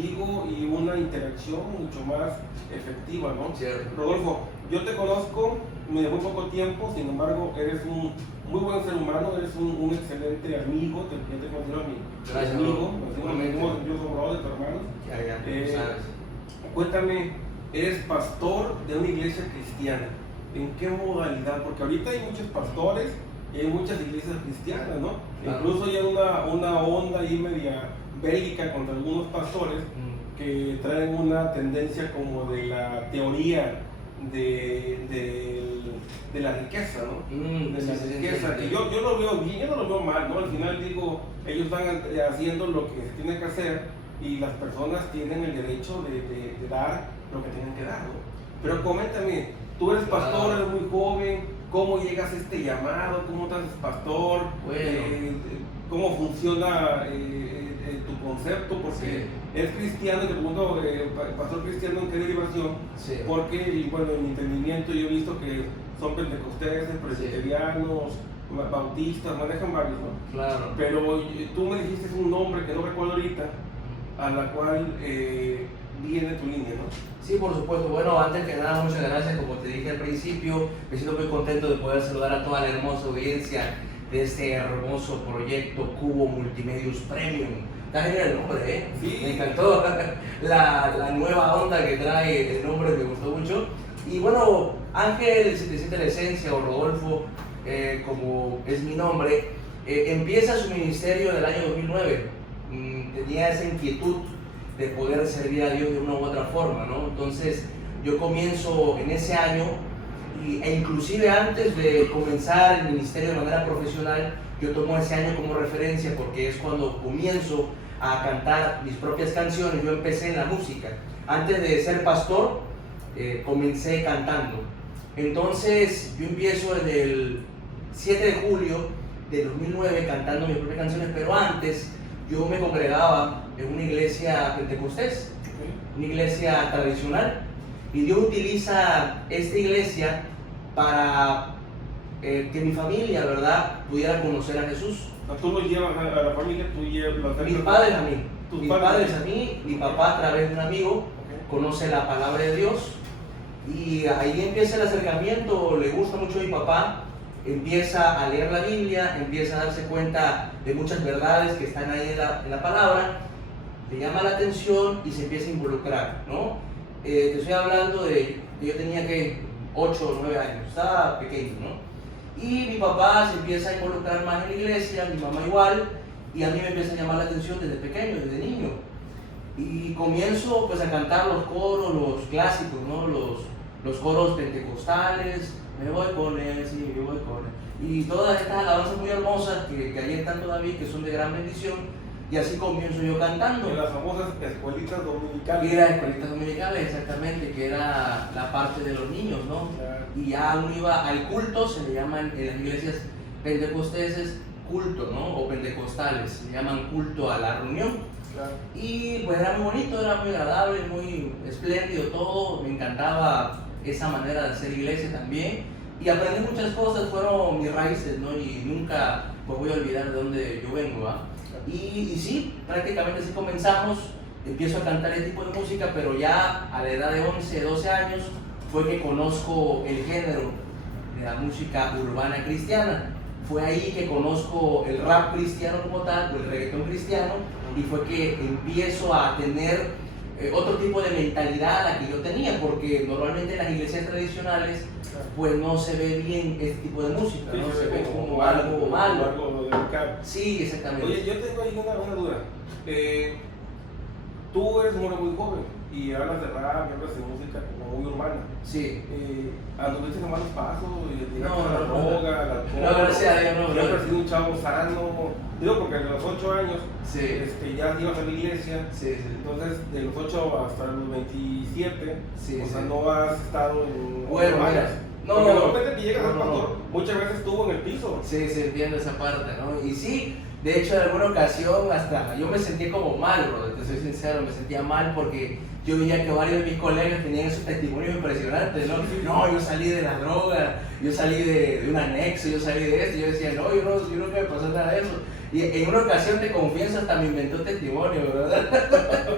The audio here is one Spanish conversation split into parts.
contigo y una interacción mucho más efectiva, ¿no? Cierto. Rodolfo, yo te conozco de muy poco tiempo, sin embargo, eres un muy buen ser humano, eres un excelente amigo, te considero mi Gracias, amigo, igualmente. yo soy brother, hermanos. Ya, sabes. Cuéntame, eres pastor de una iglesia cristiana, ¿en qué modalidad? Porque ahorita hay muchos pastores y hay muchas iglesias cristianas, ¿no? Claro. Incluso hay una onda ahí media bélica contra algunos pastores que traen una tendencia como de la teoría de la riqueza, ¿no? De la riqueza, que yo lo veo bien, yo no lo veo mal, ¿no? Al final digo, ellos están haciendo lo que se tiene que hacer y las personas tienen el derecho de dar lo que tienen que dar, ¿no? Pero coméntame, tú eres pastor, eres muy joven, ¿cómo llegas a este llamado? ¿Cómo te haces pastor? Bueno. ¿Cómo funciona tu concepto? Porque eres cristiano, te pregunto, pastor cristiano, ¿en qué derivación? Sí. Porque, y bueno, en mi entendimiento yo he visto que son pentecosteses, presbiterianos, bautistas, manejan varios, ¿no? Claro. Pero tú me dijiste un nombre que no recuerdo ahorita, a la cual viene tu línea, ¿no? Sí, por supuesto. Bueno, antes que nada, muchas gracias. Como te dije al principio, me siento muy contento de poder saludar a toda la hermosa audiencia de este hermoso proyecto Cubo Multimedios Premium. Está genial el nombre, ¿eh? Sí. Me encantó la nueva onda que trae el nombre, me gustó mucho. Y bueno, Ángel 77 la Esencia, o Rodolfo, como es mi nombre, empieza su ministerio en el año 2009. Tenía esa inquietud de poder servir a Dios de una u otra forma, ¿no? Entonces yo comienzo en ese año e inclusive antes de comenzar el ministerio de manera profesional, yo tomo ese año como referencia porque es cuando comienzo a cantar mis propias canciones. Yo empecé en la música. Antes de ser pastor, comencé cantando. Entonces yo empiezo en el 7 de julio de 2009 cantando mis propias canciones, pero antes yo me congregaba en una iglesia pentecostés, una iglesia tradicional, y Dios utiliza esta iglesia para que mi familia, ¿verdad?, pudiera conocer a Jesús. Tú lo llevas a la familia, tú llevas Mis padres a mí, tus mis padres a mí, mi papá a través de un amigo conoce la palabra de Dios y ahí empieza el acercamiento. Le gusta mucho a mi papá, empieza a leer la Biblia, empieza a darse cuenta de muchas verdades que están ahí en la palabra, le llama la atención y se empieza a involucrar, ¿no? Te estoy hablando de que yo tenía que 8 o 9 años, estaba pequeño, ¿no? Y mi papá se empieza a involucrar más en la iglesia, mi mamá igual, y a mí me empieza a llamar la atención desde pequeño, desde niño. Y comienzo pues a cantar los coros, los clásicos, ¿no? Los coros pentecostales, me voy con él, sí, me voy con él. Y todas estas alabanzas muy hermosas que ahí están todavía, que son de gran bendición. Y así comienzo yo cantando. En las famosas escuelitas dominicales. Y las escuelitas dominicales, exactamente, que era la parte de los niños, ¿no? Claro. Y ya uno iba al culto, se le llaman en las iglesias pentecosteses culto, ¿no? O pentecostales, se le llaman culto a la reunión. Claro. Y pues era muy bonito, era muy agradable, muy espléndido todo, me encantaba esa manera de hacer iglesia también. Y aprendí muchas cosas, fueron mis raíces, ¿no? Y nunca pues voy a olvidar de dónde yo vengo, ¿ah? Y sí, prácticamente así comenzamos. Empiezo a cantar este tipo de música, pero ya a la edad de 11, 12 años fue que conozco el género de la música urbana cristiana. Fue ahí que conozco el rap cristiano como tal, o el reggaetón cristiano, y fue que empiezo a tener otro tipo de mentalidad a la que yo tenía, porque normalmente en las iglesias tradicionales pues no se ve bien este tipo de música, ¿no? Se ve como algo malo. Algo delicado. Sí, exactamente. Oye, yo tengo ahí una duda. Tú eres muy joven y hablas de rap, y hablas de música como muy urbana. Sí. ¿Anduviste en malos pasos? ¿Llegaste No, a la droga, al alcohol? No, gracias a Dios, no. ¿Siempre has sido un chavo sano? Digo, porque a los 8 años Sí. ya ibas a la iglesia. Sí, sí. Entonces, de los 8 hasta los 27, Sí, o sea, sí. no has estado en... Bueno, mira, no, porque normalmente que llegas no, al no, pastor, muchas veces estuvo en el piso. Sí, se entiende esa parte, ¿no? Y sí, de hecho, en alguna ocasión hasta yo me sentía como mal, bro, te soy sincero, me sentía mal porque yo veía que varios de mis colegas tenían esos testimonios impresionantes, ¿no? No, yo salí de la droga, yo salí de un anexo, yo salí de esto, y yo decía, no, yo nunca me pasó nada de eso. Y en una ocasión, te confieso, hasta me inventó testimonio, ¿verdad?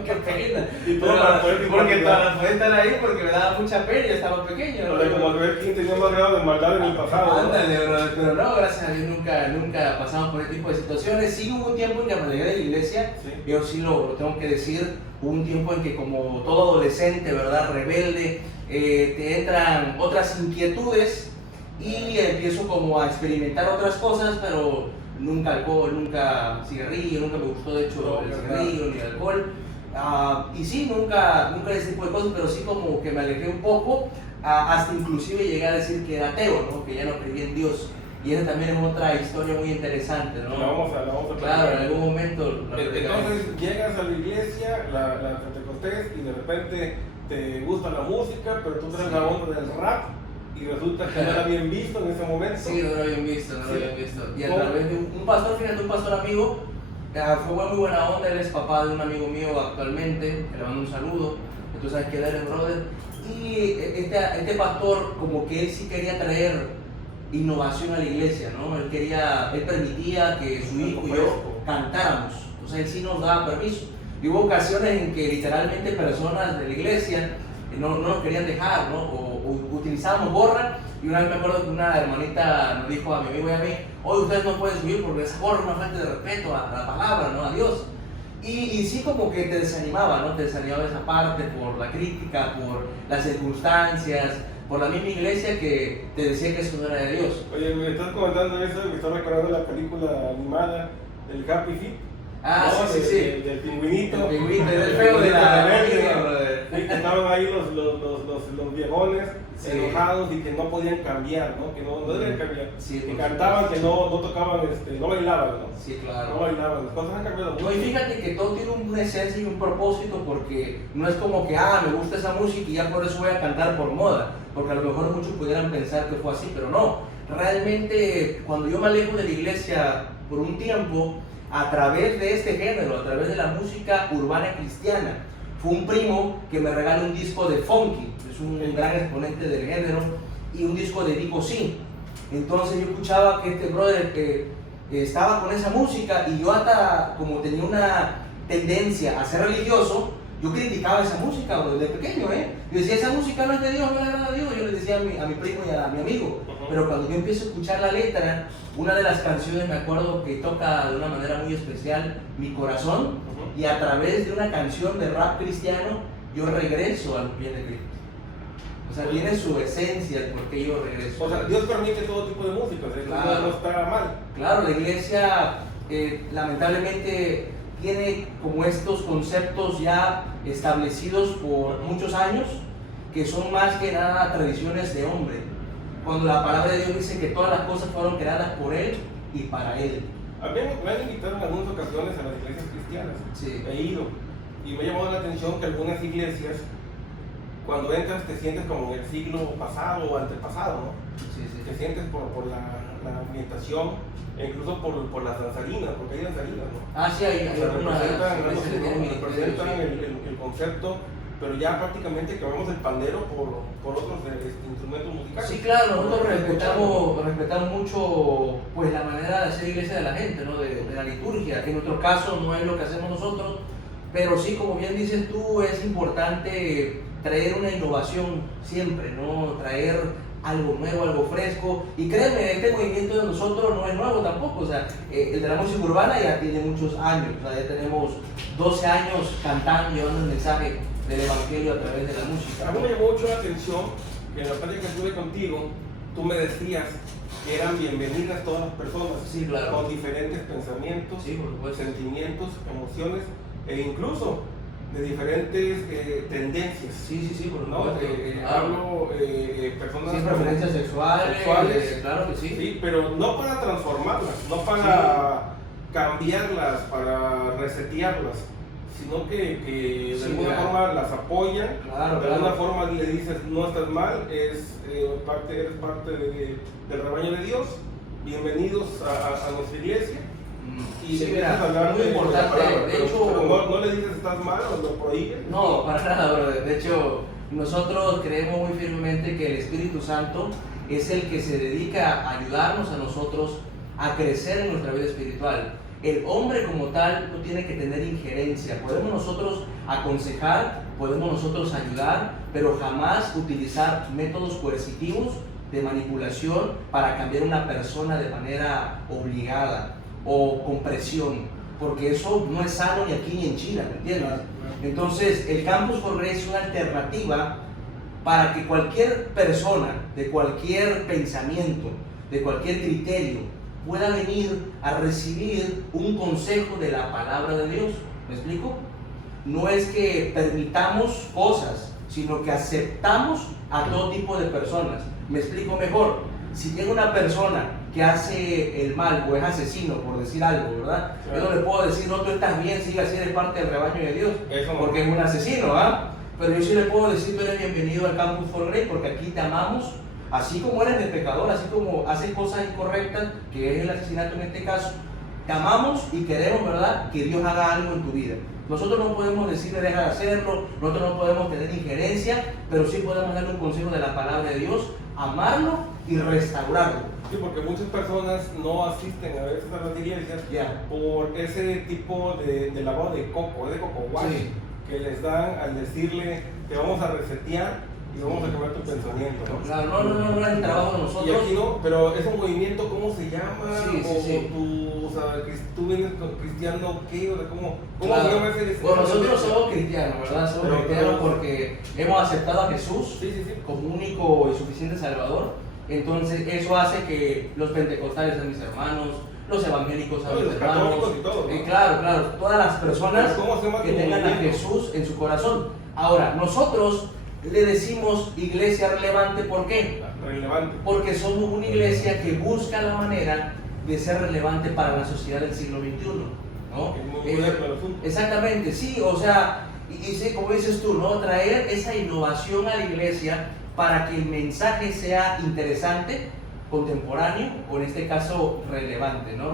Qué pena. Y todo para poder porque para poder estar ahí, porque me daba mucha pena, yo estaba pequeño. O sea, como al ver quién tenía más grado de maldad en el pasado. Ándale, bro, pero no, gracias a Dios nunca pasamos por este tipo de situaciones. Sí hubo un tiempo en que me alejé de la iglesia, Sí. yo sí lo tengo que decir, hubo un tiempo en que como todo adolescente, ¿verdad? Rebelde, te entran otras inquietudes y empiezo como a experimentar otras cosas, pero nunca alcohol, nunca cigarrillo, nunca me gustó de hecho el cigarrillo ni el alcohol. Y sí, nunca ese tipo de cosas, pero sí como que me alejé un poco, hasta inclusive llegué a decir que era ateo, ¿no? Que ya no creía en Dios. Y esa también es otra historia muy interesante, ¿no? La vamos a Claro, en algún momento. Entonces llegas a la iglesia, la Pentecostés, y de repente te gusta la música, pero tú traes la onda del rap, y resulta que no era bien visto en ese momento. Sí, no lo habían visto, no lo habían visto. Y a ¿Cómo? través de un pastor, fíjate, un pastor amigo, fue muy buena onda, él es papá de un amigo mío actualmente, que le mando un saludo, tú sabes que él es brother. Y este pastor, como que él sí quería traer innovación a la iglesia, ¿no? Él permitía que su hijo y yo cantáramos, o sea, él sí nos daba permiso. Y hubo ocasiones en que literalmente personas de la iglesia no nos querían dejar, ¿no? O utilizábamos gorra, y una vez me acuerdo que una hermanita nos dijo a mi amigo y a mí: hoy ustedes no pueden subir porque esa gorra es una falta de respeto a la palabra, ¿no? A Dios. Y sí, como que te desanimaba, ¿no? Te desanimaba esa parte por la crítica, por las circunstancias, por la misma iglesia que te decía que eso no era de Dios. Oye, me estás comentando eso, me estás recordando la película animada, el Happy Feet. Ah, ¿no? sí, sí, sí. Del pingüinito. El pingüino, el feo de la familia, brother. Sí, que estaban ahí los viejones Sí. enojados y que no podían cambiar, ¿no? Que no debían cambiar. Sí, que por cantaban, que no tocaban, no bailaban, ¿no? Sí, No claro. bailaban, las cosas han cambiado mucho. No, y fíjate que todo tiene una esencia y un propósito, porque no es como que, me gusta esa música y ya por eso voy a cantar por moda, porque a lo mejor muchos pudieran pensar que fue así, pero no. Realmente, cuando yo me alejo de la iglesia por un tiempo, a través de este género, a través de la música urbana cristiana, fue un primo que me regaló un disco de funky, es un gran exponente del género, y un disco de Dico Sí. Entonces yo escuchaba que este brother estaba con esa música, y yo hasta como tenía una tendencia a ser religioso, yo criticaba esa música desde pequeño, Yo decía, esa música no es de Dios, no le agrada a Dios. Yo le decía a mi primo y a mi amigo. Pero cuando yo empiezo a escuchar la letra, una de las canciones me acuerdo que toca de una manera muy especial mi corazón, y a través de una canción de rap cristiano yo regreso a los pies de Cristo. O sea, tiene su esencia el por qué yo regreso. O sea, Dios permite todo tipo de música, o sea, Claro. no está mal. Claro, la iglesia lamentablemente tiene como estos conceptos ya establecidos por muchos años, que son más que nada tradiciones de hombre, cuando la palabra de Dios dice que todas las cosas fueron creadas por Él y para Él. A mí me han invitado en algunas ocasiones a las iglesias cristianas. Sí. He ido. Y me ha llamado la atención que algunas iglesias, cuando entras, te sientes como en el siglo pasado o antepasado, ¿no? Sí, sí. Te sientes por la ambientación, e incluso por las danzarinas, porque hay danzarinas, ¿no? Sí, hay O sea, algunas representan, veces que tienen ministerio, representan sí. el concepto, pero ya prácticamente cambiamos el pandero por otros instrumentos musicales. Sí, claro, nosotros respetamos mucho pues la manera de hacer iglesia de la gente, ¿no? De la liturgia, que en nuestro caso no es lo que hacemos nosotros, pero sí, como bien dices tú, es importante traer una innovación siempre, ¿no? Traer algo nuevo, algo fresco, y créeme, este movimiento de nosotros no es nuevo tampoco, o sea, el de la música urbana ya tiene muchos años, o sea, ya tenemos 12 años cantando, llevando el mensaje del evangelio a través de la música. A mí me llamó mucho la atención que en la plática que estuve contigo, tú me decías que eran bienvenidas todas las personas, Sí, claro. con diferentes pensamientos, Sí, por supuesto. sentimientos, emociones, e incluso de diferentes tendencias. Sí, por ¿No? supuesto. Hablo personas Sí, con preferencias sexuales, claro que sí. Sí, pero no para transformarlas, no para cambiarlas, para resetearlas, sino que de Sí, alguna claro. forma las apoyan, Claro, de alguna claro. forma le dices no estás mal, eres parte del rebaño de Dios, bienvenidos a nuestra iglesia. Y Sí, empiezas mira, a hablar muy de la importante, palabra, de pero hecho, no le dices estás mal o lo prohíbes. no, para nada, brother. De hecho, nosotros creemos muy firmemente que el Espíritu Santo es el que se dedica a ayudarnos a nosotros a crecer en nuestra vida espiritual. el hombre como tal no tiene que tener injerencia. Podemos nosotros aconsejar, podemos nosotros ayudar, pero jamás utilizar métodos coercitivos de manipulación para cambiar a una persona de manera obligada o con presión, porque eso no es sano ni aquí ni en China, ¿me entiendes? Entonces, el Campus for Grace es una alternativa para que cualquier persona, de cualquier pensamiento, de cualquier criterio, pueda venir a recibir un consejo de la palabra de Dios. ¿Me explico? No es que permitamos cosas, sino que aceptamos a todo tipo de personas. Me explico mejor. Si tengo una persona que hace el mal o es asesino, por decir algo, ¿verdad? Claro. Yo no le puedo decir, no, tú estás bien, sigue así, eres parte del rebaño de Dios, porque es un asesino, ¿ah? Pero yo sí le puedo decir, tú eres bienvenido al Campus for Grace, porque aquí te amamos, así como eres de pecador, así como haces cosas incorrectas, que es el asesinato en este caso, te amamos y queremos, ¿verdad?, que Dios haga algo en tu vida. Nosotros no podemos decirle deja de hacerlo, nosotros no podemos tener injerencia, pero sí podemos darle un consejo de la palabra de Dios, amarlo y restaurarlo. Sí, porque muchas personas no asisten a veces a las iglesias por ese tipo de lavado de coco, de coco wash, sí, que les dan al decirle que vamos a resetear y vamos a cambiar tu pensamiento, ¿no? Claro, no es el trabajo de nosotros. Y aquí no, pero es un movimiento, ¿cómo se llama? Sí. O sea, que tú vienes cristiano, ¿qué? O sea, ¿cómo claro, se llama ese? Bueno, nosotros somos cristianos, ¿verdad? Somos cristianos porque hemos aceptado a Jesús como único y suficiente Salvador. Entonces, eso hace que los pentecostales sean mis hermanos, los evangélicos sean mis hermanos. Y todo, ¿no? Claro, todas las personas que tengan a Jesús en su corazón. Ahora, nosotros le decimos iglesia relevante, ¿por qué? Relevante. Porque somos una iglesia que busca la manera de ser relevante para la sociedad del siglo XXI, ¿no? Exactamente, sí, o sea, y sí, como dices tú, ¿no? Traer esa innovación a la iglesia para que el mensaje sea interesante, contemporáneo, o en este caso relevante, ¿no?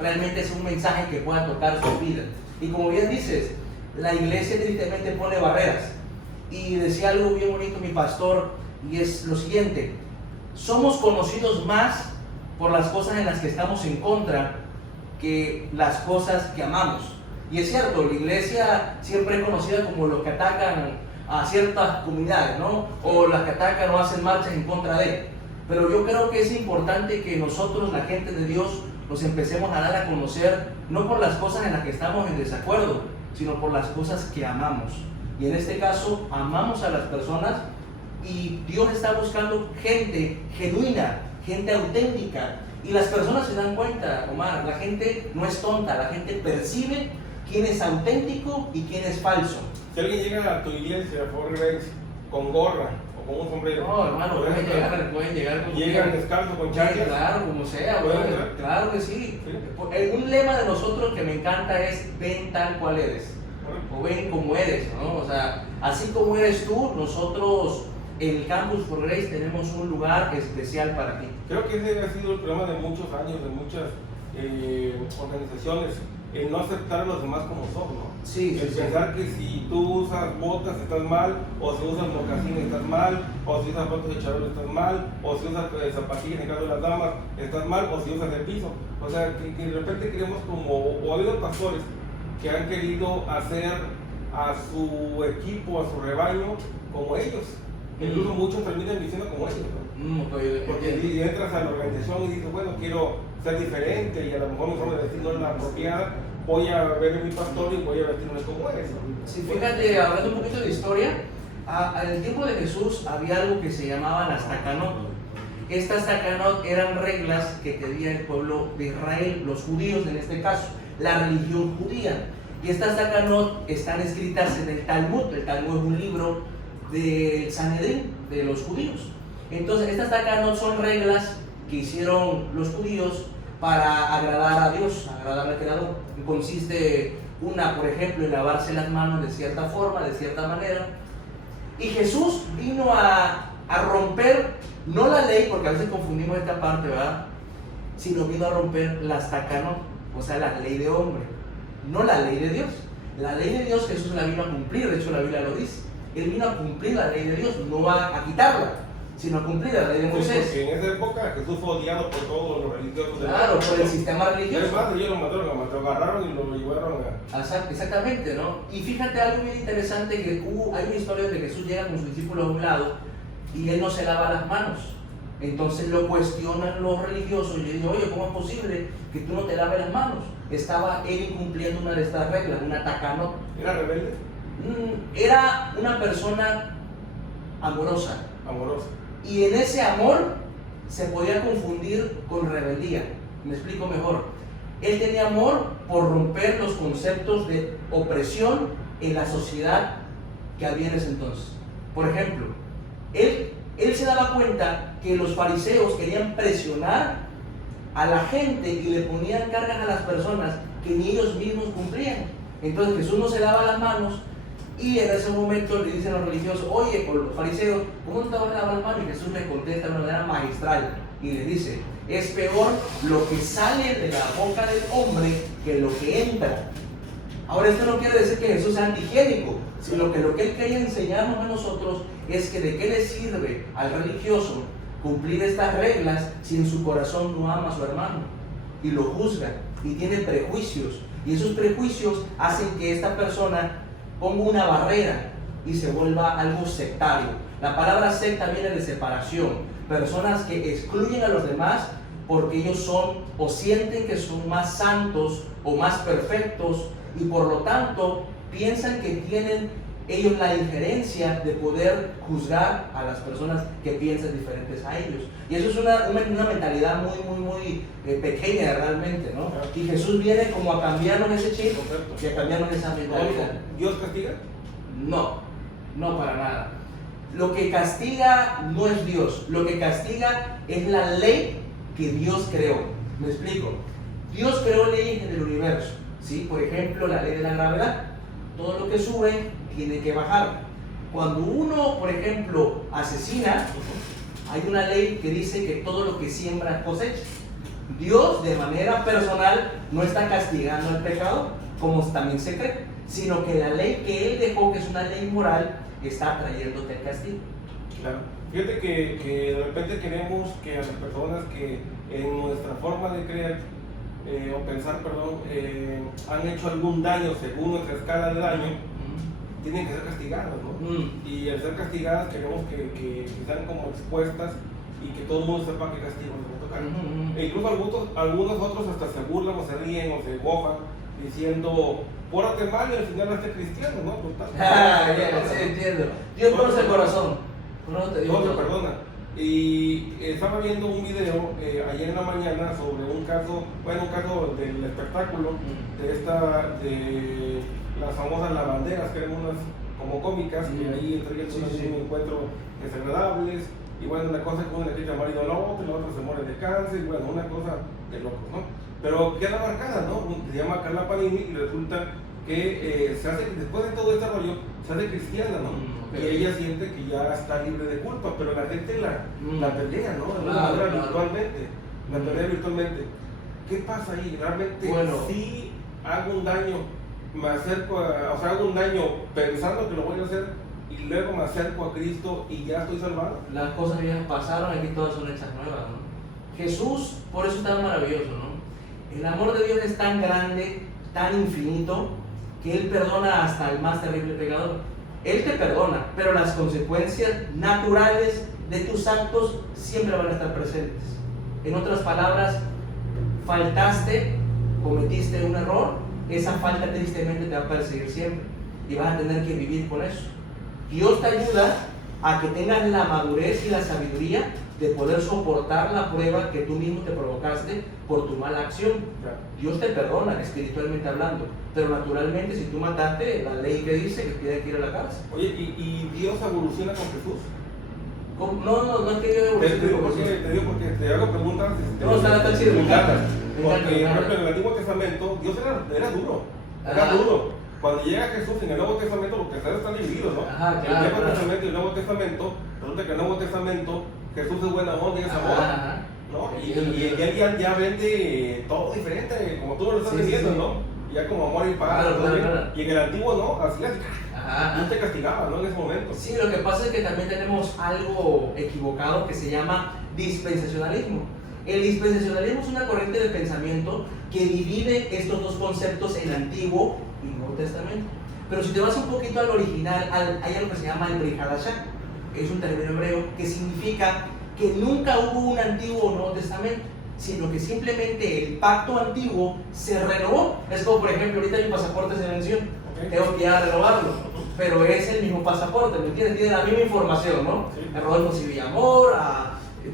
Realmente es un mensaje que pueda tocar su vida. Y como bien dices, la iglesia tristemente pone barreras. Y decía algo bien bonito mi pastor, y es lo siguiente: somos conocidos más por las cosas en las que estamos en contra que las cosas que amamos. Y es cierto, la iglesia siempre es conocida como los que atacan a ciertas comunidades, ¿no? O las que atacan o hacen marchas en contra de. Pero yo creo que es importante que nosotros, la gente de Dios, nos empecemos a dar a conocer, no por las cosas en las que estamos en desacuerdo, sino por las cosas que amamos. Y en este caso, amamos a las personas, y Dios está buscando gente genuina, gente auténtica. Y las personas se dan cuenta, Omar, la gente no es tonta, la gente percibe quién es auténtico y quién es falso. Si alguien llega a tu iglesia, For Grace, con gorra o con un sombrero, no, hermano, pueden llegar con llegan descalzo, con chanclas. Claro, como sea, claro que sí. Un lema de nosotros que me encanta es: ven tal cual eres, o ven como eres, ¿no? O sea, así como eres tú, nosotros en el Campus for Grace tenemos un lugar especial para ti. Creo que ese ha sido el problema de muchos años, de muchas organizaciones, el no aceptar a los demás como son, ¿no? Sí, el pensar que si tú usas botas estás mal, o si usas mocasines estás mal, o si usas botas de charol estás mal, o si usas zapatillas en el caso de las damas estás mal, o si usas el piso. O sea, que de repente queremos como, o ha habido pastores que han querido hacer a su equipo, a su rebaño, como ellos. Incluso muchos terminan diciendo como ellos, ¿no? Porque entras a la organización y dices, bueno, quiero ser diferente, y a lo mejor mi forma de vestir no es la apropiada, voy a ver a mi pastor y voy a vestirme como él. Sí, fíjate, hablando un poquito de historia, en el tiempo de Jesús había algo que se llamaba las takanot. Estas takanot eran reglas que tenía el pueblo de Israel, los judíos en este caso, la religión judía. Y estas takanot están escritas en el Talmud. El Talmud es un libro del Sanedrín, de los judíos. Entonces, estas takanot son reglas que hicieron los judíos para agradar a Dios, agradar al Creador. Consiste una, por ejemplo, en lavarse las manos de cierta forma, de cierta manera. Y Jesús vino a romper, no la ley, porque a veces confundimos esta parte, ¿verdad? Sino vino a romper las takanot, o sea, la ley de hombre, no la ley de Dios. La ley de Dios Jesús la vino a cumplir, de hecho la Biblia lo dice. Él vino a cumplir la ley de Dios, no a quitarla. sino a cumplir la ley de Sí, Moisés. porque en esa época Jesús fue odiado por todos los religiosos. Claro, por el sistema religioso. Además, ellos lo agarraron y lo llevaron a... Exactamente, ¿no? Y fíjate algo bien interesante, que hay una historia donde Jesús llega con sus discípulos a un lado y él no se lava las manos. Entonces lo cuestionan los religiosos y le dicen, oye, ¿cómo es posible que tú no te laves las manos? Estaba él incumpliendo una de estas reglas, una tacanot. ¿Era rebelde? Era una persona amorosa. Amorosa. Y en ese amor se podía confundir con rebeldía. Me explico mejor. Él tenía amor por romper los conceptos de opresión en la sociedad que había en ese entonces. Por ejemplo, él se daba cuenta que los fariseos querían presionar a la gente y le ponían cargas a las personas que ni ellos mismos cumplían. Entonces Jesús no se lava las manos y en ese momento le dicen a los religiosos, oye, con los fariseos, ¿cómo no te vas a lavar las manos? Y Jesús les contesta de una manera magistral y les dice, es peor lo que sale de la boca del hombre que lo que entra. Ahora, esto no quiere decir que Jesús sea antihigiénico, sino que lo que él quería enseñarnos a nosotros es que de qué le sirve al religioso cumplir estas reglas si en su corazón no ama a su hermano y lo juzga y tiene prejuicios, y esos prejuicios hacen que esta persona ponga una barrera y se vuelva algo sectario. La palabra secta viene de separación, personas que excluyen a los demás porque ellos son o sienten que son más santos o más perfectos y por lo tanto piensan que tienen ellos la injerencia de poder juzgar a las personas que piensan diferentes a ellos. Y eso es una mentalidad muy pequeña realmente, ¿no? Y Jesús viene como a cambiarnos ese chip y a cambiarnos esa mentalidad. ¿Dios castiga? No para nada. Lo que castiga no es Dios, lo que castiga es la ley que Dios creó. ¿Me explico? Dios creó leyes en el universo, ¿sí? Por ejemplo, la ley de la gravedad. Todo lo que sube tiene que bajar. Cuando uno, por ejemplo, asesina, hay una ley que dice que todo lo que siembra cosecha. Dios, de manera personal, no está castigando el pecado, como también se cree, sino que la ley que Él dejó, que es una ley moral, está trayéndote el castigo. Claro. Fíjate que de repente queremos que a las personas que en nuestra forma de creer o pensar, han hecho algún daño según nuestra escala de daño, tienen que ser castigadas, ¿no? Y al ser castigadas queremos que sean como expuestas y que todo el mundo sepa qué castigo les va a tocar. E incluso algunos otros hasta se burlan o se ríen o se gofan diciendo, pórate mal y al final hazte cristiano, ¿no? Sí, entiendo. Dios conoce el corazón. No te perdona. Y estaba viendo un video ayer en la mañana sobre un caso del espectáculo de las famosas lavanderas, que eran unas como cómicas, que ahí entre ellas un encuentro desagradables, y bueno, una cosa es que uno le quita el marido al otro, y la otra se muere de cáncer, y bueno, una cosa de locos, ¿no? Pero queda marcada, ¿no? Se llama Carla Panini y resulta que se hace, después de todo este rollo, se hace cristiana, ¿no? Y ella siente que ya está libre de culpa, pero la gente la pelea, ¿no? De alguna manera virtualmente, la pelea virtualmente. ¿Qué pasa ahí? ¿Realmente sí hago un daño, me acerco hago un daño pensando que lo voy a hacer y luego me acerco a Cristo y ya estoy salvado? Las cosas viejas pasaron, aquí todas son hechas nuevas, ¿no? Jesús, por eso es tan maravilloso, ¿no? El amor de Dios es tan grande, tan infinito, que Él perdona hasta el más terrible pecador. Él te perdona, pero las consecuencias naturales de tus actos siempre van a estar presentes. En otras palabras, faltaste, cometiste un error, esa falta tristemente te va a perseguir siempre y vas a tener que vivir con eso. Dios te ayuda a que tengas la madurez y la sabiduría de poder soportar la prueba que tú mismo te provocaste por tu mala acción. Dios te perdona espiritualmente hablando, pero naturalmente si tú mataste, la ley que dice que tienes que ir a la cárcel. Oye, ¿y Dios evoluciona con Jesús? No es que Dios evolucione con Jesús. Te digo porque te hago preguntas. No, está chido, me encanta. Porque, por ejemplo, en el Antiguo Testamento, Dios era duro. Era duro. Cuando llega Jesús en el Nuevo Testamento, los terceros están divididos, ¿no? Ajá, el Viejo Testamento y el Nuevo Testamento, resulta que el Nuevo Testamento, Jesús es buena onda y es amor, ¿no? Y él ya vende todo diferente, como tú lo estás vendiendo, ¿no? ya como amor y paz. Claro. Y en el antiguo no, así Ajá. no te castigaba, ¿no? En ese momento. Sí, lo que pasa es que también tenemos algo equivocado que se llama dispensacionalismo. El dispensacionalismo es una corriente de pensamiento que divide estos dos conceptos, el Antiguo y Nuevo Testamento. Pero si te vas un poquito al original, hay algo que se llama el Brit Hadashah, que es un término hebreo que significa que nunca hubo un Antiguo o Nuevo Testamento, sino que simplemente el pacto antiguo se renovó. Es como, por ejemplo, ahorita mi pasaporte se venció, tengo que ir a renovarlo, pero es el mismo pasaporte, ¿me entiendes? Tiene la misma información, ¿no? Sí. Rodolfo Civillamor,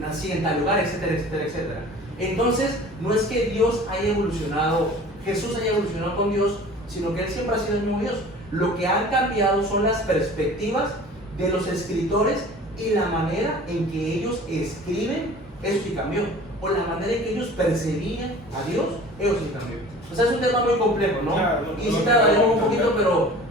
nací en tal lugar, etcétera, etcétera, etcétera. Entonces, no es que Dios haya evolucionado, Jesús haya evolucionado con Dios, sino que Él siempre ha sido el mismo Dios. Lo que han cambiado son las perspectivas de los escritores y la manera en que ellos escriben, eso sí cambió. O la manera en que ellos percibían a Dios, eso sí cambió. O sea, es un tema muy complejo, ¿no? Claro, Y sí tardaremos un poquito,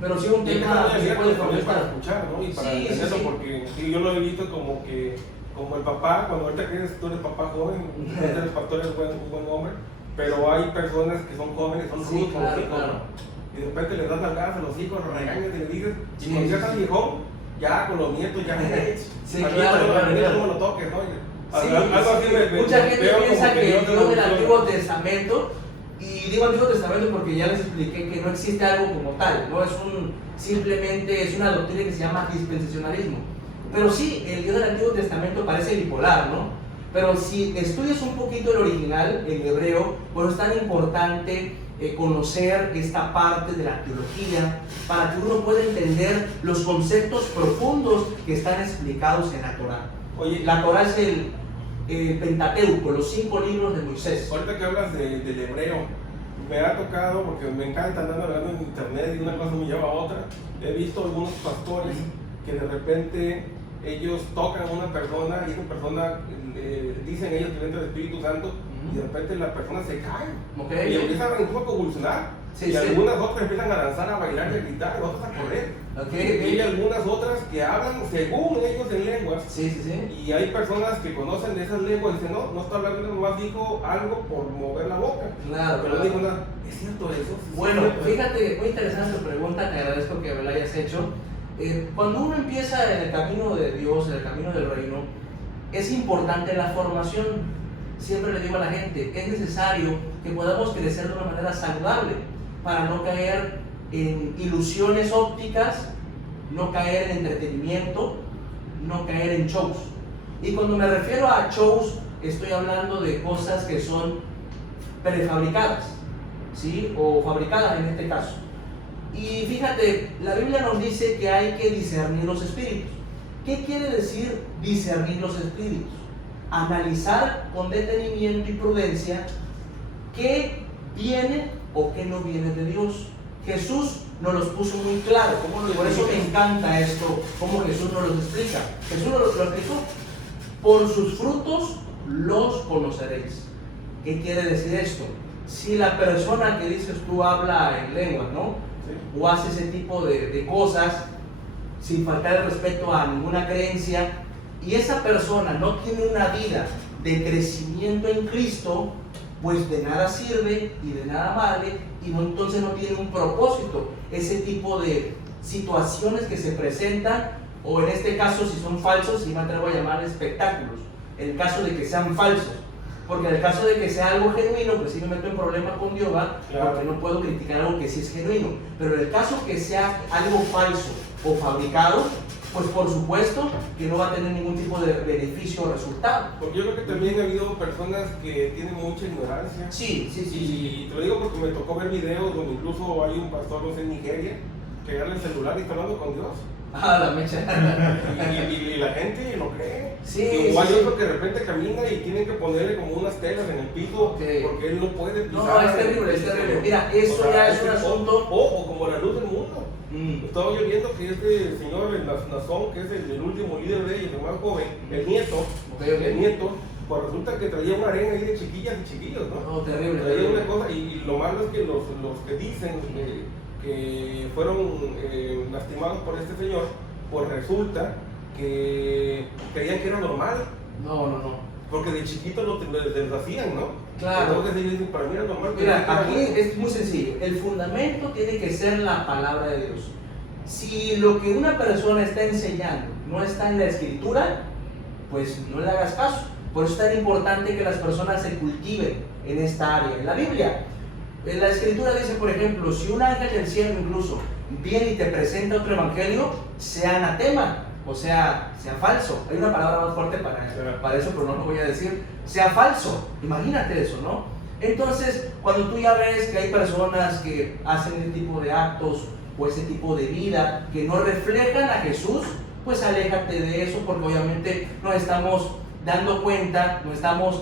pero sí un tema que se puede para comentar. escuchar, ¿no? Y para Sí, entenderlo, sí. porque sí, yo lo he visto como que, como el papá, cuando ahorita crees tú eres papá joven, tú eres pastor, eres un buen hombre, pero hay personas que son jóvenes, son Sí, rudos con los claro, hijos, claro. y de repente les das nalgadas a los hijos, los regañas y les dices, y Sí, cuando ya sí, estás sí. viejón, ya con los nietos, ya Sí, al claro, nieto claro. no me lo toques, ¿no? Sí, Algo así mucha gente veo como piensa que Dios Dios del no- Antiguo Testamento, y digo Antiguo Testamento porque ya les expliqué que no existe algo como tal, ¿no? Simplemente es una doctrina que se llama dispensacionalismo. Pero sí, el Dios del Antiguo Testamento parece bipolar, ¿no? Pero si estudias un poquito el original, en hebreo, bueno, es tan importante conocer esta parte de la teología para que uno pueda entender los conceptos profundos que están explicados en la Torá. Oye, La Torá es el Pentateuco, los 5 libros de Moisés. ahorita que hablas del hebreo, me ha tocado, porque me encanta andar navegando en internet y una cosa me lleva a otra. He visto algunos pastores que de repente ellos tocan a una persona y esa persona, dicen ellos que entra el Espíritu Santo, y de repente la persona se cae Okay. y empiezan incluso a convulsionar. Sí, y sí. algunas otras empiezan a danzar, a bailar y a gritar, y otras a correr. Okay. Y hay algunas otras que hablan según ellos en lenguas. Sí, sí, sí. Y hay personas que conocen de esas lenguas y dicen, no está hablando, nomás dijo algo por mover la boca. Claro, Pero no claro. dijo nada. ¿Es cierto eso? Bueno, ¿Es cierto? fíjate, muy interesante tu pregunta, te agradezco que me la hayas hecho. Cuando uno empieza en el camino de Dios, en el camino del reino, es importante la formación. Siempre le digo a la gente, es necesario que podamos crecer de una manera saludable para no caer en ilusiones ópticas, no caer en entretenimiento, no caer en shows. Y cuando me refiero a shows, estoy hablando de cosas que son prefabricadas, ¿sí? O fabricadas en este caso. Y fíjate, la Biblia nos dice que hay que discernir los espíritus. ¿Qué quiere decir discernir los espíritus? Analizar con detenimiento y prudencia qué viene o qué no viene de Dios. Jesús nos los puso muy claro, por eso me encanta esto, cómo Jesús nos los explica. Jesús nos lo explicó: por sus frutos los conoceréis. ¿Qué quiere decir esto? Si la persona que dices tú habla en lenguas, ¿no? Sí. O hace ese tipo de cosas sin faltar el respeto a ninguna creencia, y esa persona no tiene una vida de crecimiento en Cristo, pues de nada sirve y de nada vale, y entonces no tiene un propósito. Ese tipo de situaciones que se presentan, o en este caso si son falsos, sí me atrevo a llamar espectáculos, en el caso de que sean falsos. Porque en el caso de que sea algo genuino, pues sí me meto en problemas con Dios, ¿va? Claro. Porque no puedo criticar algo que sí es genuino. Pero en el caso que sea algo falso o fabricado, pues por supuesto que no va a tener ningún tipo de beneficio o resultado. Porque yo creo que también ha habido personas que tienen mucha ignorancia. Sí, sí, sí, sí. Y te lo digo porque me tocó ver videos donde incluso hay un pastor, no sé, en Nigeria, que agarra el celular y está hablando con Dios. Ah, la mecha. Y la gente lo cree. Sí, o hay sí, otro que de repente camina y tienen que ponerle como unas telas en el piso, Ok. porque él no puede pisar. No, es terrible, es terrible. Mira, eso O sea, ya es un asunto. O como la luz del mundo. Mm. Estaba yo viendo que este señor, el Nazón, que es el último líder de ellos, el más joven, el nieto, Ok. el nieto, pues resulta que traía una arena ahí de chiquillas y chiquillos, ¿no? No, terrible, Traía terrible. una cosa, y lo malo es que los que dicen que fueron lastimados por este señor, pues resulta que creían que era normal. No, no, no. porque de chiquito lo desafían, ¿no? Claro. Entonces ellos dicen, para mí es normal. Mira, aquí es muy sencillo. El fundamento tiene que ser la palabra de Dios. Si lo que una persona está enseñando no está en la escritura, pues no le hagas caso. Por eso es tan importante que las personas se cultiven en esta área. En la Biblia, en la escritura dice, por ejemplo, si un ángel del cielo incluso viene y te presenta otro evangelio, sea anatema, o sea falso. Hay una palabra más fuerte para eso, pero no lo voy a decir. Sea falso. Imagínate eso, ¿no? Entonces, cuando tú ya ves que hay personas que hacen ese tipo de actos o ese tipo de vida que no reflejan a Jesús, pues aléjate de eso, porque obviamente nos estamos dando cuenta, nos estamos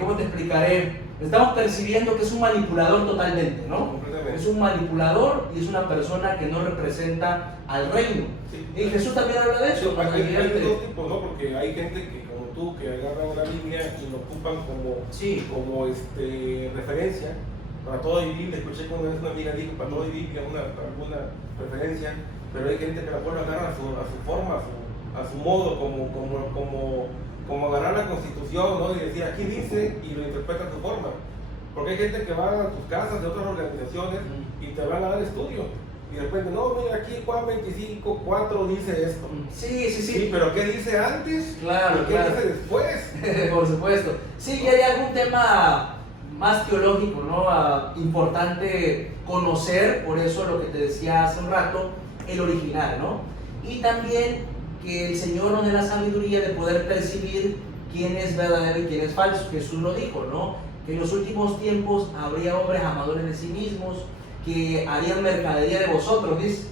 ¿cómo te explicaré? Estamos percibiendo que es un manipulador totalmente, ¿no? Es un manipulador y es una persona que no representa al reino. Sí. Y Jesús también habla de eso. Hay dos tipos, ¿no? Porque hay gente que, como tú, que agarran la Biblia y lo ocupan como referencia para toda Biblia. Escuché que una amiga dijo, para toda Biblia, alguna referencia, pero hay gente que la puede agarrar a su forma, a su modo, como agarrar la Constitución, ¿no? Y decir, aquí dice, y lo interpreta a su forma. Porque hay gente que va a tus casas de otras organizaciones y te van a dar estudio. Y de repente, no, mira, aquí Juan 25:4 dice esto. Sí, pero ¿qué dice antes? Claro, ¿Y qué dice después? Por supuesto. Sí, y hay algún tema más teológico, ¿no? Importante conocer, por eso lo que te decía hace un rato, el original, ¿no? Y también que el Señor nos dé la sabiduría de poder percibir quién es verdadero y quién es falso. Jesús lo dijo, ¿no? Que en los últimos tiempos habría hombres amadores de sí mismos, que harían mercadería de vosotros, dice,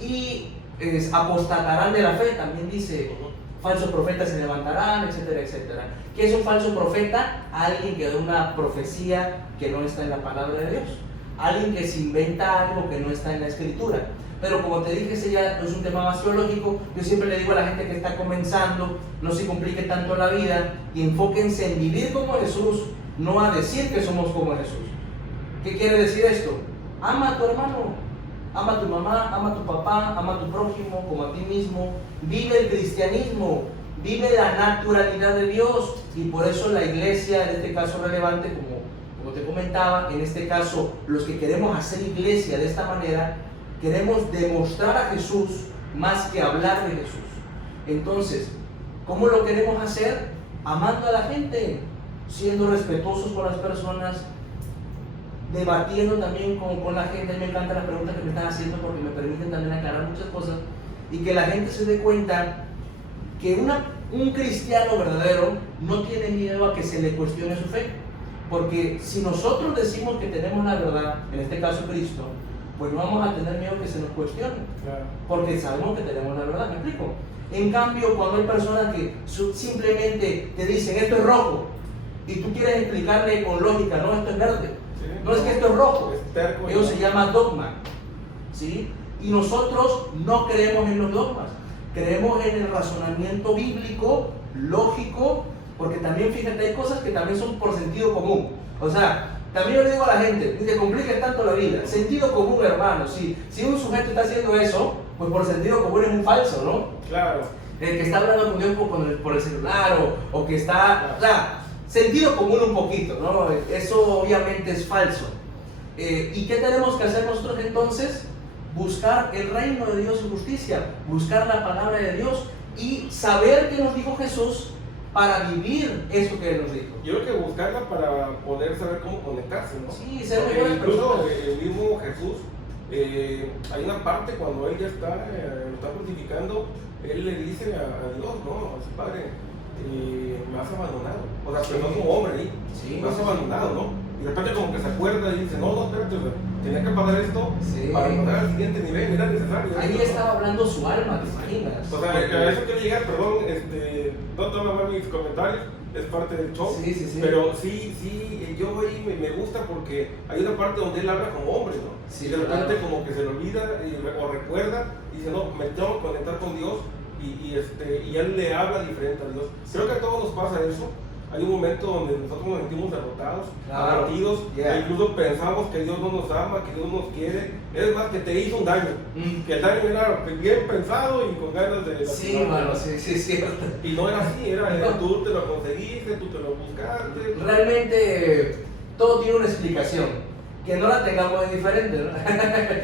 y apostatarán de la fe, también dice, falsos profetas se levantarán, etcétera, etcétera. ¿Qué es un falso profeta? Alguien que da una profecía que no está en la palabra de Dios, alguien que se inventa algo que no está en la escritura. Pero como te dije, ese ya es un tema más teológico. Yo siempre le digo a la gente que está comenzando, no se complique tanto la vida y enfóquense en vivir como Jesús, no a decir que somos como Jesús. ¿Qué quiere decir esto? Ama a tu hermano, ama a tu mamá, ama a tu papá, ama a tu prójimo como a ti mismo. Vive el cristianismo, vive la naturalidad de Dios. Y por eso la iglesia, en este caso relevante, como te comentaba, en este caso los que queremos hacer iglesia de esta manera, queremos demostrar a Jesús más que hablar de Jesús. Entonces, ¿cómo lo queremos hacer? Amando a la gente, siendo respetuosos con las personas, debatiendo también con la gente. A mí me encantan las preguntas que me están haciendo porque me permiten también aclarar muchas cosas y que la gente se dé cuenta que un cristiano verdadero no tiene miedo a que se le cuestione su fe, porque si nosotros decimos que tenemos la verdad, en este caso Cristo, pues no vamos a tener miedo que se nos cuestione, claro, porque sabemos que tenemos la verdad. ¿Me explico? En cambio, cuando hay personas que simplemente te dicen esto es rojo y tú quieres explicarle con lógica, no, esto es verde, sí, no es que esto es rojo, eso se llama dogma, ¿sí? Y nosotros no creemos en los dogmas, creemos en el razonamiento bíblico, lógico, porque también, fíjate, hay cosas que también son por sentido común. O sea, también yo le digo a la gente, ni te compliques tanto la vida, sentido común, hermano. Si un sujeto está haciendo eso, pues por sentido común es un falso, ¿no? Claro. El que está hablando con Dios por el celular o que está, claro, o sea, sentido común un poquito, ¿no? Eso obviamente es falso. ¿Y qué tenemos que hacer nosotros entonces? Buscar el reino de Dios y justicia, buscar la palabra de Dios y saber qué nos dijo Jesús para vivir eso que Él nos dijo. Yo creo que buscarla para poder saber cómo conectarse, ¿no? Sí, ser mejores incluso el mismo Jesús, hay una parte cuando Él ya lo está crucificando, Él le dice a Dios, ¿no? A su Padre, me has abandonado. O sea, pero no como hombre ahí, sí, me has abandonado, ¿no? Y de repente como que se acuerda y dice, no, espérate, tenía que pagar esto, sí, para pasar al siguiente nivel, era necesario. Ahí estaba hablando su alma, ¿te imaginas? O sea, a eso quiero llegar, perdón, no toma mal mis comentarios, es parte del show, sí. Pero sí, yo ahí me gusta porque hay una parte donde él habla como hombre, ¿no? Sí, y de repente claro, como que se le olvida o recuerda y dice, no, me tengo que conectar con Dios y él le habla diferente a Dios. Creo que a todos nos pasa eso. hay un momento donde nosotros nos sentimos derrotados, Claro. abatidos, Yeah. e incluso pensamos que Dios no nos ama, que Dios nos quiere. Es más, que te hizo un daño. Que el daño era bien pensado y con ganas de... Sí, mano, sí, es cierto. Y no era así, era tú te lo conseguiste, tú te lo buscaste. Realmente todo tiene una explicación. Que no la tengamos es diferente, ¿no?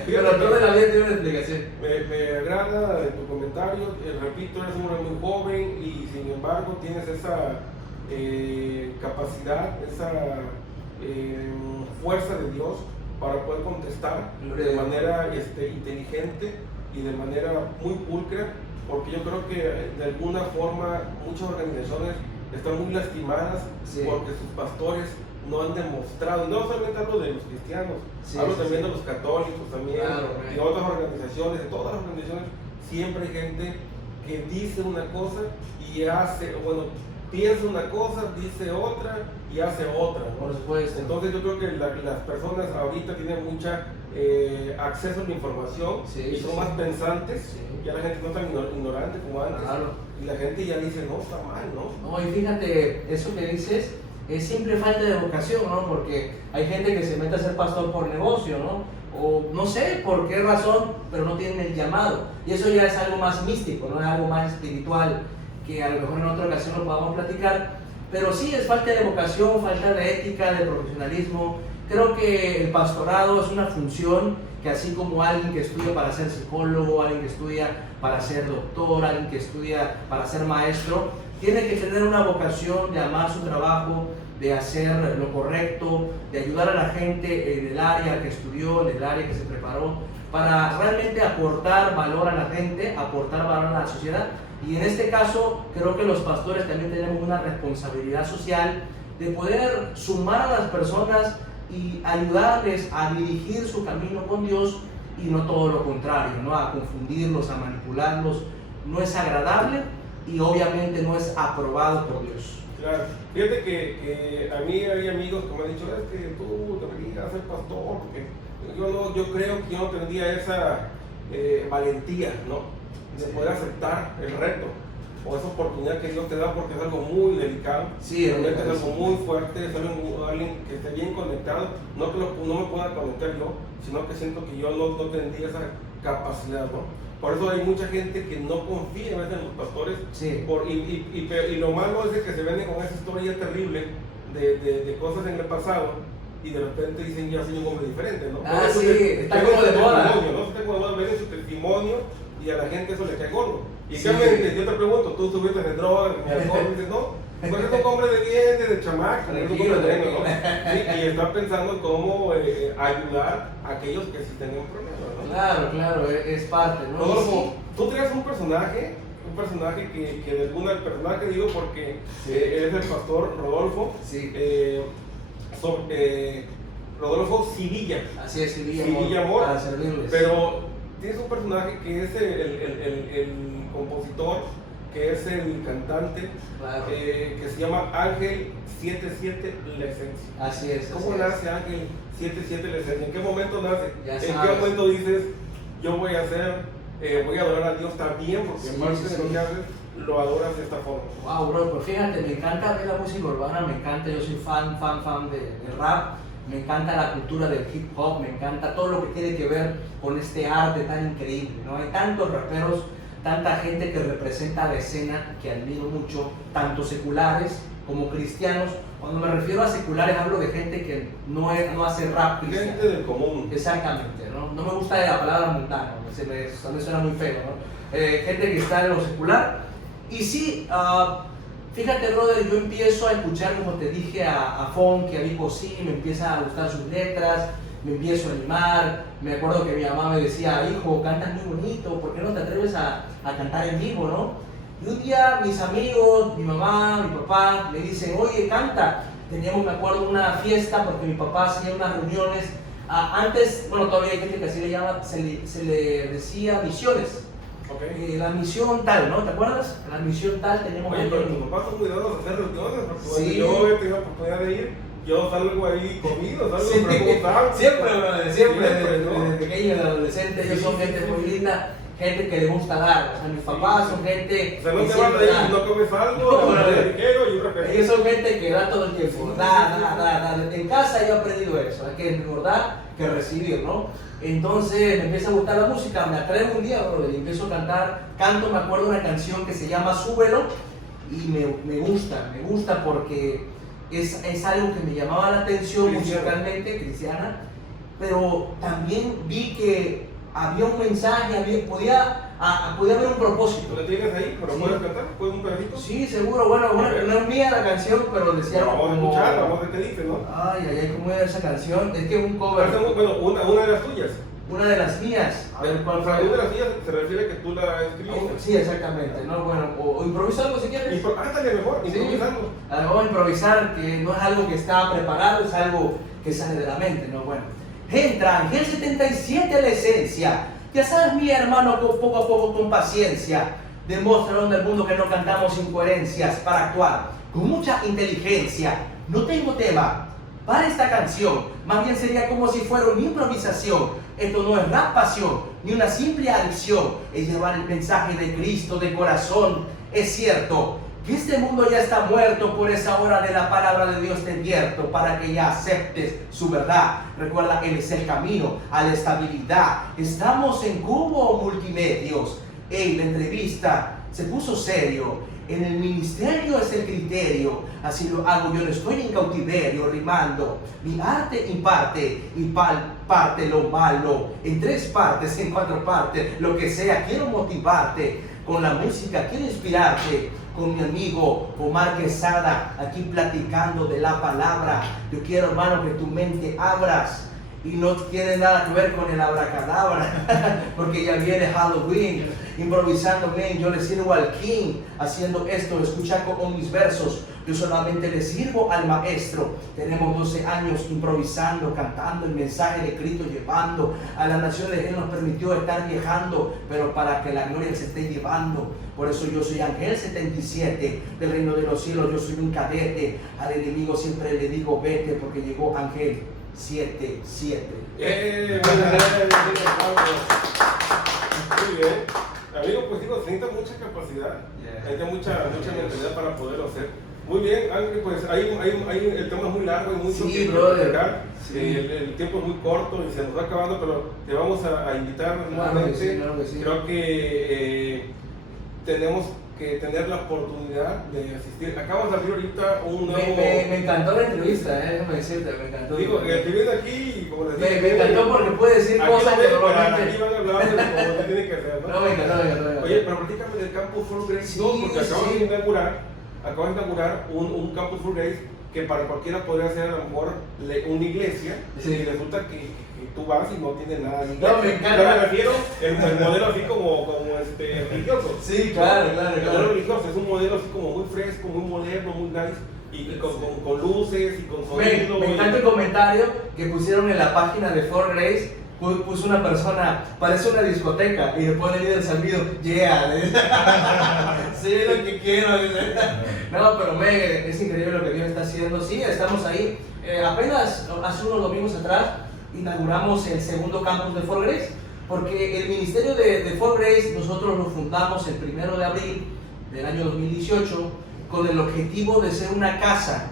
Pero todo en la vida tiene una explicación. Me agrada tu comentario, repito, eres un hombre muy joven y sin embargo tienes esa capacidad, esa fuerza de Dios para poder contestar de manera inteligente y de manera muy pulcra, porque yo creo que de alguna forma muchas organizaciones están muy lastimadas porque sus pastores no han demostrado, y no solamente hablo de los cristianos, hablo también de los católicos también, y de otras organizaciones, de todas las organizaciones, siempre hay gente que dice una cosa y hace, bueno, piensa una cosa, dice otra y hace otra, ¿no? Por supuesto. Entonces yo creo que las personas ahorita tienen mucha acceso a la información y son más pensantes, ya la gente no es tan ignorante como antes, y la gente ya dice, no, está mal, ¿no? No, y fíjate, eso que dices es siempre falta de vocación, ¿no? Porque hay gente que se mete a ser pastor por negocio, ¿no? O no sé por qué razón, pero no tienen el llamado. Y eso ya es algo más místico, ¿no? Es algo más espiritual, que a lo mejor en otra ocasión lo podamos platicar. Pero sí, es falta de vocación, falta de ética, de profesionalismo. Creo que el pastorado es una función que, así como alguien que estudia para ser psicólogo, alguien que estudia para ser doctor, alguien que estudia para ser maestro, tiene que tener una vocación de amar su trabajo, de hacer lo correcto, de ayudar a la gente en el área que estudió, en el área que se preparó, para realmente aportar valor a la gente, aportar valor a la sociedad. Y en este caso, creo que los pastores también tenemos una responsabilidad social de poder sumar a las personas y ayudarles a dirigir su camino con Dios, y no todo lo contrario, ¿no? A confundirlos, a manipularlos. No es agradable y obviamente no es aprobado por Dios. Claro, fíjate que a mí hay amigos que me han dicho, es que tú deberías ser pastor, porque yo creo que yo no tendría esa valentía, ¿no? De poder aceptar el reto o esa oportunidad que Dios te da, porque es algo muy delicado, realmente es algo muy fuerte, es alguien que esté bien conectado, no que no me pueda conectar yo, sino que siento que yo no tendría esa capacidad, ¿no? Por eso hay mucha gente que no confía a veces en los pastores, y lo malo es de que se venden con esa historia terrible de cosas en el pasado, y de repente dicen, ya soy un hombre diferente, ¿no? Está como de moda. ¿no? Está como de moda, venden su testimonio y a la gente eso le cae gordo. Y realmente, yo te pregunto, tú estuviste en drogas, en alcohol, y dices, no, pues es un hombre de bien, de chamaco, tranquilo, ¿no? Sí, y está pensando en cómo ayudar a aquellos que sí tienen problemas, ¿no? Claro, es parte, ¿no? Rodolfo, tú tenías un personaje que de alguna personaje digo porque eres el pastor Rodolfo, Rodolfo Civilla. Así es, Civilla Amor, para servirles. Pero tienes un personaje que es el compositor, que es el cantante, que se llama Ángel 77 La Esencia. Así es. ¿Cómo nace Ángel 77 La Esencia? ¿En qué momento nace? Ya ¿En sabes. qué momento dices, yo voy a adorar a Dios también, porque en parte de lo que haces, lo adoras de esta forma? Wow, bro, pues fíjate, me encanta a mí la música urbana, me encanta, yo soy fan del rap, me encanta la cultura del hip hop, me encanta todo lo que tiene que ver con este arte tan increíble, ¿no? Hay tantos raperos, tanta gente que representa la escena que admiro mucho, tanto seculares como cristianos. Cuando me refiero a seculares hablo de gente que no hace rap cristiano. Gente del común. Exactamente, ¿no? No me gusta la palabra mundano, me suena muy feo, ¿no? Gente que está en lo secular. Y sí, fíjate, brother, yo empiezo a escuchar, como te dije, a Funk, a Vico C, me empiezan a gustar sus letras, me empiezo a animar. Me acuerdo que mi mamá me decía, hijo, cantas muy bonito, ¿por qué no te atreves a cantar en vivo, no? Y un día mis amigos, mi mamá, mi papá, me dicen, oye, canta. Teníamos, me acuerdo, una fiesta porque mi papá hacía unas reuniones. Antes, bueno, todavía hay gente que así le llama, se le decía misiones. Okay. La misión tal, ¿no? ¿Te acuerdas? La misión tal tenemos. Oye, pero tus papás son cuidados de hacer reuniones, porque Sí. cuando yo he tenido la oportunidad de ir, yo salgo ahí comido, salgo preguntado. Siempre, brother, siempre, ¿no? desde pequeño, de adolescente, ellos son gente muy linda, gente que le gusta dar. O sea, mis papás son gente O sea, no que te van a siempre da. decir, no comes algo, no te dinero y un refresco. Ellos son gente que da todo el tiempo, da. En casa yo he aprendido eso, hay que recordar que recibir, ¿no? Entonces me empieza a gustar la música, me atrevo un día, brother, y empiezo a cantar, me acuerdo de una canción que se llama Súbelo, y me gusta porque es algo que me llamaba la atención musicalmente, cristiana, pero también vi que había un mensaje, podía haber un propósito. ¿Lo tienes ahí? ¿Pero Sí. puedes cantar? ¿Puedes un pedacito? Sí, seguro, bueno, no es mía la canción, pero decía Pero vamos a como... escuchar, vamos a ver qué dice, ¿no? Ay, ¿cómo era esa canción? Es que es un cover. Bueno, una de las tuyas. Una de las mías. A ver, ¿cuál O sea, fue? una de las tuyas se refiere a que tú la escribiste. Sí, exactamente. No, bueno, o improvisa algo si quieres. Ándale mejor, Sí. improvisando. Vamos a improvisar, que no es algo que está preparado, es algo que sale de la mente, ¿no? Bueno. Entra Ángel 77 a la esencia. Ya sabes, mi hermano, poco a poco, con paciencia, demostraron al mundo que no cantamos incoherencias para actuar con mucha inteligencia. No tengo tema para esta canción, más bien sería como si fuera una improvisación. Esto no es rap pasión, ni una simple adicción, es llevar el mensaje de Cristo de corazón. Es cierto que este mundo ya está muerto, por esa hora de la palabra de Dios te advierto para que ya aceptes su verdad. Recuerda, Él es el camino a la estabilidad. Estamos en Cubo Multimedios. La entrevista se puso serio. En el ministerio es el criterio, así lo hago, yo no estoy en cautiverio rimando. Mi arte imparte y parte lo malo, en 3 partes, en 4 partes, lo que sea, quiero motivarte. Con la música quiero inspirarte, con mi amigo Omar Quesada, aquí platicando de la palabra. Yo quiero, hermano, que tu mente abras. Y no tiene nada que ver con el abracadabra, porque ya viene Halloween, improvisando, man, yo le sirvo al King, haciendo esto, escucha con mis versos, yo solamente le sirvo al maestro. Tenemos 12 años improvisando, cantando el mensaje de Cristo, llevando a las naciones. Él nos permitió estar viajando, pero para que la gloria se esté llevando. Por eso yo soy Ángel 77 del reino de los cielos, yo soy un cadete. Al enemigo siempre le digo vete, porque llegó Ángel 77. Muy bien. Amigo, pues digo, se necesita mucha capacidad, necesita mucha mentalidad para poderlo hacer. Muy bien, Ángel, pues el tema es muy largo, hay mucho que platicar. Sí. El tiempo es muy corto y se nos va acabando, pero te vamos a invitar nuevamente. Claro que sí. Creo que tenemos que tener la oportunidad de asistir. Acabamos de abrir ahorita un nuevo... Me encantó la entrevista, déjame decirte, me encantó. Digo, que viene aquí y como les dije... Me encantó porque puede decir cosas que normalmente... Aquí van a hablar de como se tiene que hacer, ¿no? No, me encantó. Oye, pero platícame del Campus Full Grace, Sí, ¿no? Porque acabamos sí. de inaugurar un Campus Full Grace que para cualquiera podría ser a lo mejor una iglesia, Sí. y resulta que tú vas y no tiene nada de No, me encanta. Yo me refiero el modelo así como religioso. Sí, claro. El modelo religioso es un modelo así como muy fresco, muy moderno, muy nice, y con luces y con sonido. Me encanta el comentario que pusieron en la página de For Grace. Puso una persona, parece una discoteca, y después le el sonido, yeah. Sí, lo que quiero. No, pero es increíble lo que Dios está haciendo. Sí, estamos ahí. Apenas hace unos domingos atrás inauguramos el segundo campus de For Grace, porque el ministerio de For Grace nosotros lo fundamos el 1 de abril del año 2018 con el objetivo de ser una casa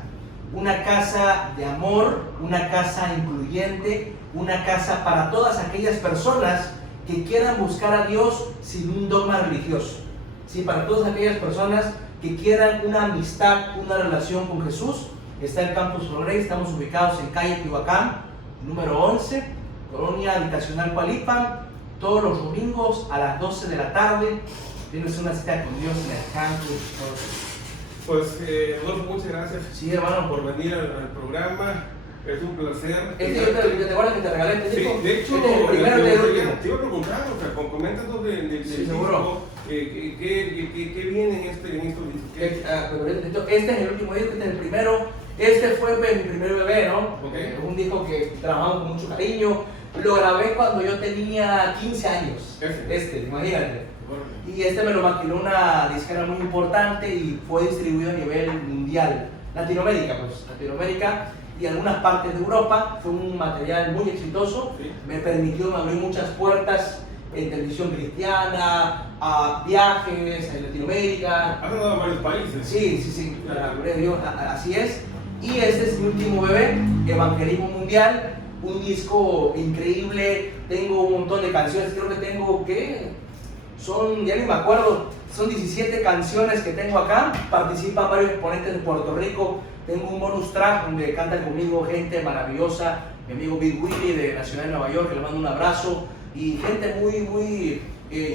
de amor, una casa incluyente, una casa para todas aquellas personas que quieran buscar a Dios sin un dogma religioso. Sí, para todas aquellas personas que quieran una amistad, una relación con Jesús. Está el Campus For Grace, estamos ubicados en calle Tehuacán, número 11, Colonia Habitacional Cualipan, todos los domingos a las 12 de la tarde. Tienes una cita con Dios en el campus. Pues, Rodolfo, muchas gracias, Sí, hermano, por venir al programa. Es un placer. ¿Te acuerdas que te regalé este Sí, disco? de hecho, Este es el primero y el último. te iba a preguntar, o sea, coméntanos del Sí, disco, seguro. ¿qué viene en estos discos? Este es el último disco, este es el primero. Este fue mi primer bebé, ¿no? Okay. Es un disco que trabajamos con mucho cariño. Lo grabé cuando yo tenía 15 años. Imagínate. Y este me lo maquiló una disquera muy importante y fue distribuido a nivel mundial. Latinoamérica y algunas partes de Europa. Fue un material muy exitoso. Sí. Me abrió muchas puertas en televisión cristiana, a viajes en Latinoamérica. Has andado a varios países. Sí, la gloria de Dios, así es. Y este es mi último bebé, Evangelismo Mundial, un disco increíble. Tengo un montón de canciones, creo que tengo, ¿qué? Ya ni me acuerdo, son 17 canciones que tengo acá. Participan varios exponentes de Puerto Rico. Tengo un bonus track donde canta conmigo gente maravillosa, mi amigo Big Willy de la ciudad de Nueva York, que le mando un abrazo, y gente muy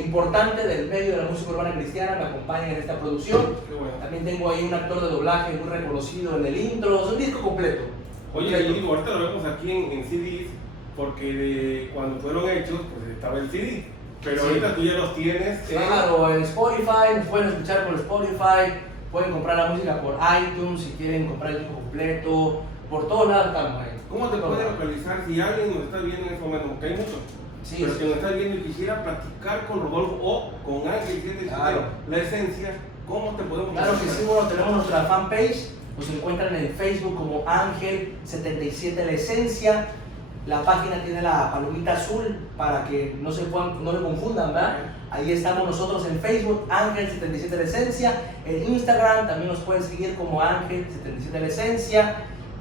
importante del medio de la música urbana cristiana me acompaña en esta producción. Qué bueno. También tengo ahí un actor de doblaje muy reconocido en el intro. Es un disco completo. Oye, y ahorita lo vemos aquí en CDs, porque cuando fueron hechos, pues estaba el CD. Pero Sí. ahorita tú ya los tienes. Claro, en Spotify, nos pueden escuchar por Spotify, pueden comprar la música por iTunes si quieren comprar el disco completo, por todos lados estamos ahí. ¿Cómo te puedes localizar si alguien nos está viendo en este momento? Porque hay muchos. Sí, Pero sí. que nos está viendo y quisiera platicar con Rodolfo o con Ángel 77, Claro. la esencia, ¿cómo te podemos Claro que sí, bueno, tenemos nuestra fanpage, nos encuentran en Facebook como Ángel77 La Esencia. La página tiene la palomita azul para que no se confundan, ¿verdad? Ahí estamos nosotros en Facebook, Ángel77 La Esencia. En Instagram también nos pueden seguir como Ángel77 La Esencia.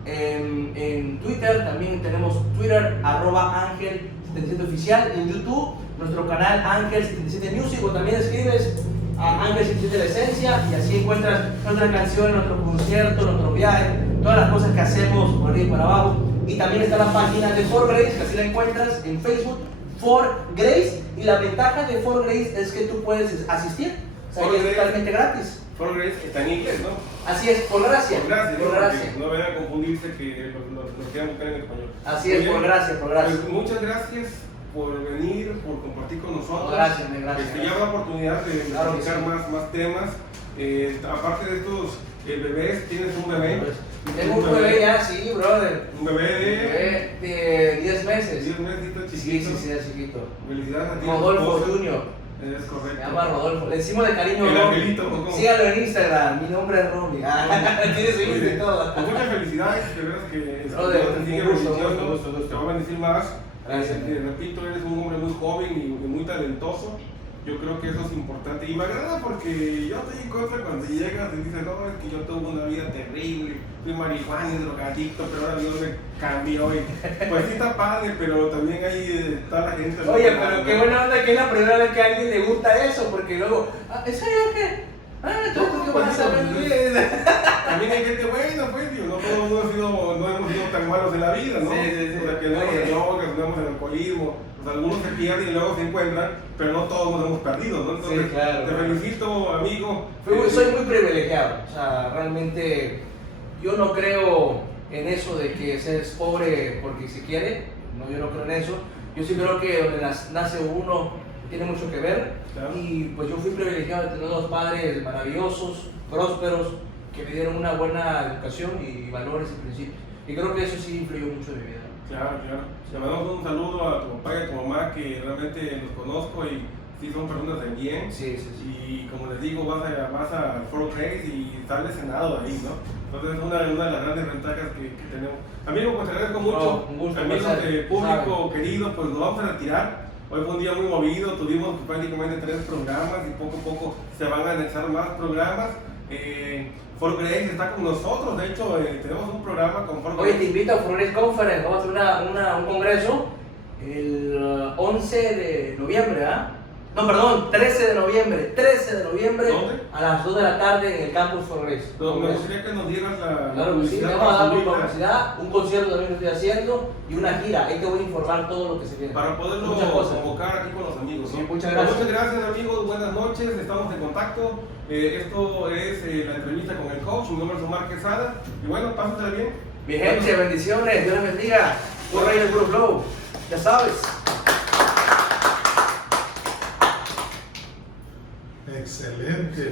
En Twitter también tenemos Twitter, @Ángel77 Oficial. En YouTube, nuestro canal Ángel77 Music, o también escribes a Ángel77 La Esencia y así encuentras nuestras canciones, nuestro concierto, nuestro viaje, todas las cosas que hacemos por arriba y por abajo. Y también está la página de For Grace, que así la encuentras en Facebook, For Grace. Y la ventaja de For Grace es que tú puedes asistir, o sea, For que es Grace. totalmente gratis. For Grace está en inglés, ¿no? Así es, por gracia. Por gracia, por ¿no? gracia. Porque no vayan a confundirse que lo quieran buscar en español. Así es, Oye, por gracia, por gracia. pues muchas gracias por venir, por compartir con nosotros. Gracias, gracias. Ya habrá oportunidad de Claro que platicar sí. más temas. Aparte de estos bebés, tienes un bebé. Tengo un bebé ya, sí, brother. Un bebé Bebé de 10 meses. 10 meses, Sí, chiquito. sí, es chiquito. Felicidades a ti. Rodolfo esposa. Junior. Es Se correcto. llama Rodolfo. Le decimos de cariño El Romy. angelito, ¿cómo? Síganlo en Instagram. Mi nombre es Romy. Tiene su Insta y todo. Pues muchas felicidades, de veras que Brother, te sigue un gusto, bendiciendo, gusto. te va a bendecir más. Gracias. Repito, eres un hombre muy joven y muy talentoso. Yo creo que eso es importante. Y me agrada porque yo estoy en contra cuando llegas y dices, no, es que yo tuve una vida terrible, fui marihuana y drogadicto, pero ahora Dios me cambió. Y, pues sí está padre, pero también ahí está la gente. Oye, pero qué buena onda que es la primera vez que a alguien le gusta eso, porque luego, ¿eso yo qué? ¿Tú qué vas a saber? También hay gente buena, pues, tío. No todos no hemos sido tan malos en la vida, ¿no? Sí, sí, sí. O sea, que andamos en drogas, andamos en alcoholismo. O sea, algunos se pierden y luego se encuentran, pero no todos nos hemos perdido, ¿no? Entonces, Sí, claro. te felicito, amigo. Soy muy privilegiado, o sea, realmente yo no creo en eso de que seas pobre porque se quiere, no, yo no creo en eso. Yo sí creo que donde nace uno tiene mucho que ver. Claro. Y pues yo fui privilegiado de tener dos padres maravillosos, prósperos, que me dieron una buena educación y valores y principios. Y creo que eso sí influyó mucho en mi vida. Claro, claro. Le mandamos un saludo a tu papá y a tu mamá, que realmente los conozco y sí son personas de bien. Sí, sí, sí. Y como les digo, vas a Fort Grace y sales cenado ahí, ¿no? Entonces es una de las grandes ventajas que tenemos. Amigo, pues te agradezco mucho. un gusto, Amigos pasar. de público querido, pues nos vamos a retirar. Hoy fue un día muy movido, tuvimos prácticamente 3 programas y poco a poco se van a anexar más programas. Fort Grace está con nosotros, de hecho tenemos un programa con Fort Oye, Grace. te invito a Flores Conference, vamos a hacer un congreso el 11 de noviembre, ¿ah? No, perdón, 13 de noviembre. 13 de noviembre ¿Dónde? a las 2 de la tarde en el campus For Grace. No, me gustaría que nos dieras la Claro que sí, publicidad vamos a dar para publicidad, un concierto también que estoy haciendo y una gira. Ahí te voy a informar todo lo que se viene. para poderlo Muchas cosas. convocar aquí con los amigos, ¿no? Sí, muchas Pues gracias. muchas gracias, amigos, buenas noches, estamos en contacto. Esto es la entrevista con el coach, mi nombre es Omar Quesada y bueno, pásatela bien. Mi gente, bendiciones, Dios les bendiga. Por Rey del Puro Flow, ya sabes. Excelente.